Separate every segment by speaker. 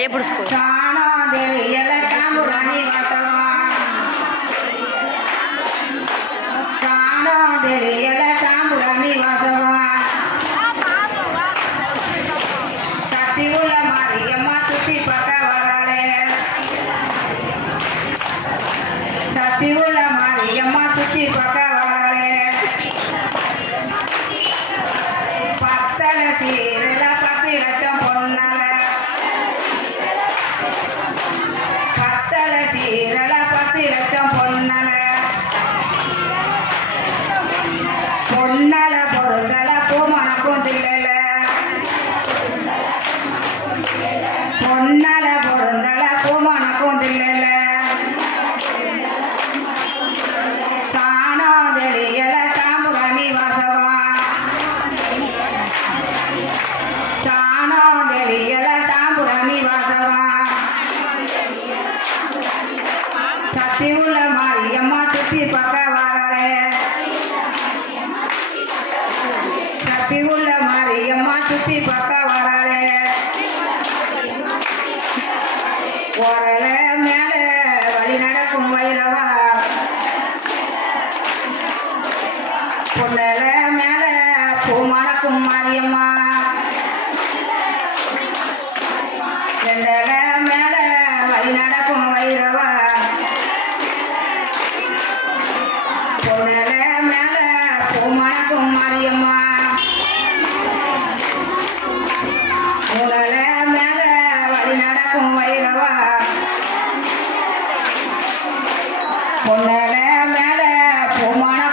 Speaker 1: கையை பிடிச்சிக்கோ.
Speaker 2: சாணாதேவி மாரியம்மா சுத்தி பக்க வராளே. சக்தி உள்ள பொன்னல பொருந்தல பூமணக்கும் தில்லல பொன்னல பொருந்தல பூமணக்கும் தில்லல சாணம் தெரியல காம்புகனி வாசவா சாணம் தெரியல காம்புகனி வாசவா சக்தி உள்ள மாரியம்மா சுத்தி பக்க வாரே பட்டி உள்ள மாரியம்மா சுத்தி பக்க வராளே. உரல மேல வழி நடக்கும் வைரவா. பொன்னல மேல பூ மணக்கும் மாரியம்மா. நெண்டல மேல வழி நடக்கும் வைரவா. பொன்னல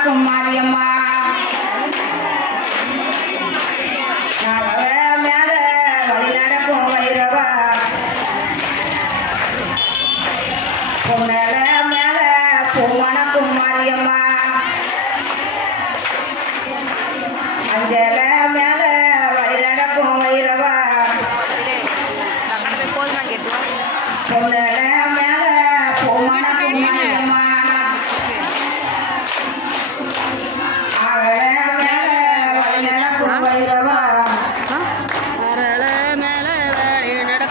Speaker 2: காக்கும் மாரியம்மா. மேல மேல பூமணக்கும் மாரியம்மா. அஞ்சல மேல வழிநடக்கும் வைரவா பொன்னல மேல பூமணக்கும்